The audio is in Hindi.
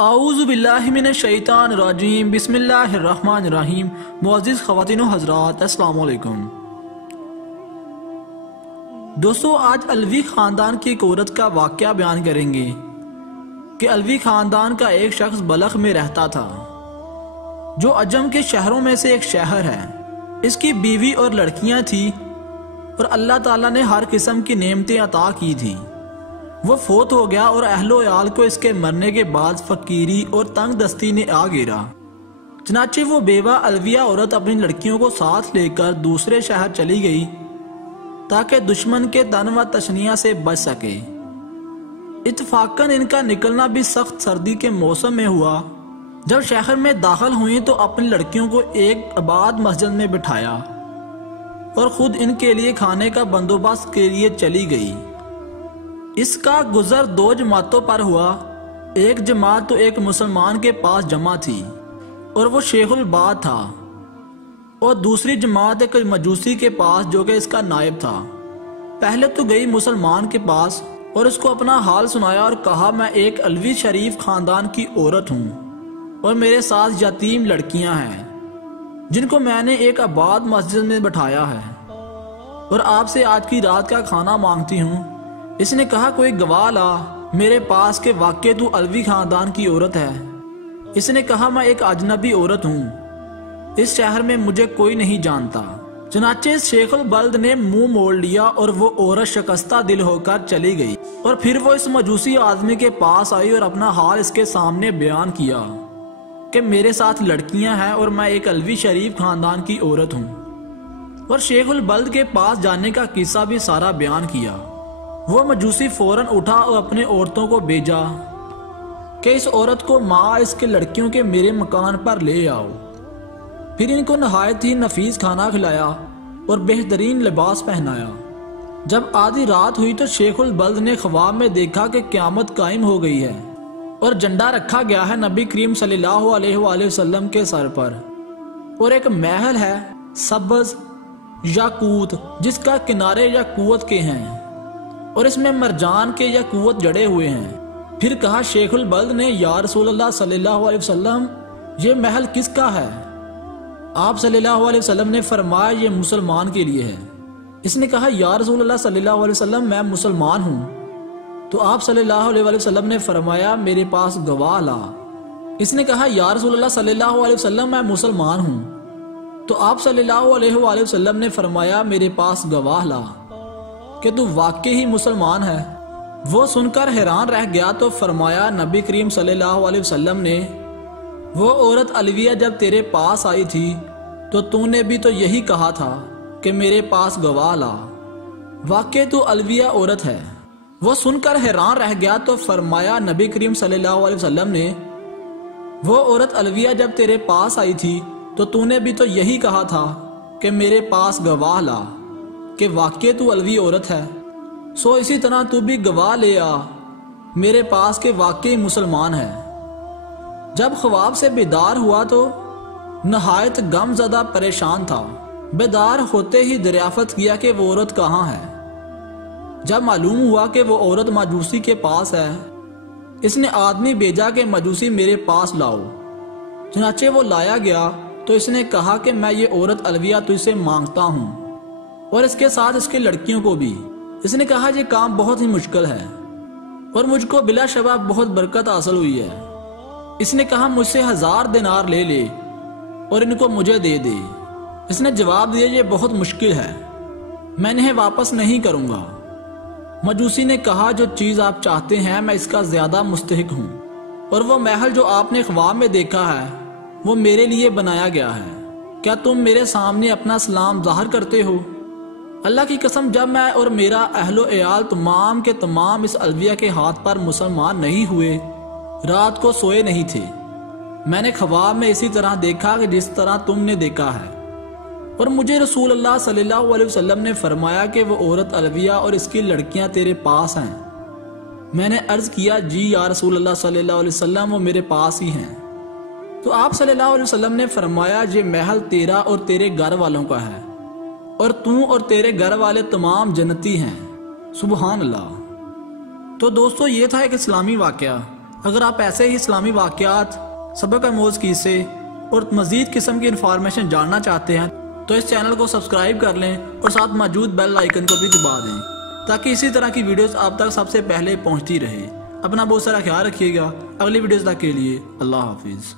आऊज़ु बिल्लाहि मिनश शैतानिर रजीम बिस्मिल्लाहिर रहमानिर रहीम। मुअज़्ज़िज़ ख़वातीन व हज़रात, अस्सलामु अलैकुम। दोस्तों, आज अलवी ख़ानदान की एक औरत का वाक़या बयान करेंगे कि अलवी ख़ानदान का एक शख्स बलख में रहता था, जो अजम के शहरों में से एक शहर है। इसकी बीवी और लड़कियां थी और अल्लाह ताला ने हर किस्म की नेमतें अता की थी। वो फोत हो गया और अहलो याल को इसके मरने के बाद फकीरी और तंग दस्ती ने आ गिरा। चनाचे वो बेवा अलविया औरत अपनी लड़कियों को साथ लेकर दूसरे शहर चली गई ताकि दुश्मन के तन व तशनिया से बच सके। इत्तफाकन इनका निकलना भी सख्त सर्दी के मौसम में हुआ। जब शहर में दाखिल हुई तो अपनी लड़कियों को एक आबाद मस्जिद में बिठाया और खुद इनके लिए खाने का बंदोबस्त के लिए चली गई। इसका गुजर दो जमातों पर हुआ। एक जमात तो एक मुसलमान के पास जमा थी और वो शेखुल बाद था, और दूसरी जमात एक मजूसी के पास जो कि इसका नायब था। पहले तो गई मुसलमान के पास और उसको अपना हाल सुनाया और कहा, मैं एक अलवी शरीफ खानदान की औरत हूँ और मेरे साथ यतीम लड़कियां हैं जिनको मैंने एक आबाद मस्जिद में बैठाया है और आपसे आज की रात का खाना मांगती हूँ। इसने कहा, कोई गवाह ला मेरे पास के वाकई तू अलवी खानदान की औरत है। इसने कहा, मैं एक अजनबी औरत हूँ, इस शहर में मुझे कोई नहीं जानता। चनाचे शेखुल बल्द ने मुंह मोड़ लिया और वो औरत शिकस्ता दिल होकर चली गई। और फिर वो इस मजूसी आदमी के पास आई और अपना हाल इसके सामने बयान किया कि मेरे साथ लड़कियां हैं और मैं एक अलवी शरीफ खानदान की औरत हूँ। और शेखुल बल्द के पास जाने का किस्सा भी सारा बयान किया। वो मजूसी फौरन उठा और अपने औरतों को भेजा कि इस औरत को माँ इसके लड़कियों के मेरे मकान पर ले आओ। फिर इनको नहायत ही नफीस खाना खिलाया और बेहतरीन लिबास पहनाया। जब आधी रात हुई तो शेखुल बल्द ने ख्वाब में देखा कि क़यामत कायम हो गई है और झंडा रखा गया है नबी करीम सल्लल्लाहु अलैहि वसल्लम के सर पर, और एक महल है सब्ज़ याकूत जिसका किनारे याकूत के हैं और इसमें मरजान के याकूत जड़े हुए हैं। फिर कहा शेखुल बल्द ने, या रसूलल्लाह सल्लल्लाहु अलैहि वसल्लम, ये महल किसका है? आप सल्लल्लाहु अलैहि वसल्लम ने फरमाया, ये मुसलमान के लिए है। इसने कहा, या रसूलल्लाह सल्लल्लाहु अलैहि वसल्लम, मैं मुसलमान हूँ। तो आप सल्लल्लाहु अलैहि वसल्लम ने फरमाया, मेरे पास गवाह ला। इसने कहा, या रसूलल्लाह सल्लल्लाहु अलैहि वसल्लम, मैं मुसलमान हूँ। तो आप सल्लल्लाहु अलैहि वसल्लम ने फरमाया, मेरे पास गवाह ला कि तू वाकई ही मुसलमान है। वो सुनकर हैरान रह गया तो फरमाया, नबी करीम सल्लल्लाहु अलैहि वसल्लम ने, वो औरत अलविया जब तेरे पास आई थी तो तूने भी तो यही कहा था कि मेरे पास गवाह ला। वाकई तू अलविया औरत है। वो सुनकर हैरान रह गया तो फरमाया, नबी करीम सल्लल्लाहु अलैहि वसल्लम ने, वो औरत अलविया जब तेरे पास आई थी तो तूने भी तो यही कहा था कि मेरे पास गवाह ला कि वाकई तू अलवी औरत है। सो इसी तरह तू भी गवाह ले आ मेरे पास के वाकई मुसलमान है। जब ख्वाब से बेदार हुआ तो नहायत गमज़दा परेशान था। बेदार होते ही दरियाफत किया कि वो औरत कहाँ है। जब मालूम हुआ कि वो औरत मजूसी के पास है, इसने आदमी भेजा कि मजूसी मेरे पास लाओ। चनाचे वो लाया गया तो इसने कहा कि मैं ये औरत अलविया तुझसे मांगता हूँ और इसके साथ इसकी लड़कियों को भी। इसने कहा, ये काम बहुत ही मुश्किल है और मुझको बिला शबा बहुत बरकत हासिल हुई है। इसने कहा, मुझसे 1000 दिनार ले ले और इनको मुझे दे दे। इसने जवाब दिया, ये बहुत मुश्किल है, मैं इन्हें वापस नहीं करूंगा। मजूसी ने कहा, जो चीज़ आप चाहते हैं मैं इसका ज्यादा मुस्तहिक हूँ और वो महल जो आपने ख्वाब में देखा है वो मेरे लिए बनाया गया है। क्या तुम मेरे सामने अपना सलाम जाहिर करते हो? अल्लाह की कसम, जब मैं और मेरा अहलो एयाल तमाम के तमाम इस अलविया के हाथ पर मुसलमान नहीं हुए, रात को सोए नहीं थे। मैंने ख्वाब में इसी तरह देखा कि जिस तरह तुमने देखा है, और मुझे रसूल अल्लाह सल्लल्लाहु अलैहि वसल्लम ने फरमाया कि वो औरत अलविया और इसकी लड़कियां तेरे पास हैं। मैंने अर्ज किया, जी या रसूल अल्लाह सल्लल्लाहु अलैहि वसल्लम, वो मेरे पास ही हैं। तो आप सल्लल्लाहु अलैहि वसल्लम ने फरमाया, ये महल तेरा और तेरे घर वालों का है और तू और तेरे घर वाले तमाम जन्नती हैं। सुबहान अल्लाह। तो दोस्तों, ये था एक इस्लामी वाकया अगर आप ऐसे ही इस्लामी वाक़यात, सबक आमोज़ किस्से और मज़ीद किस्म की इंफॉर्मेशन जानना चाहते हैं तो इस चैनल को सब्सक्राइब कर लें और साथ मौजूद बेल आइकन को भी दबा दें ताकि इसी तरह की वीडियोस आप तक सबसे पहले पहुंचती रहे। अपना बहुत सारा ख्याल रखिएगा। अगली वीडियोस तक के लिए अल्लाह हाफिज़।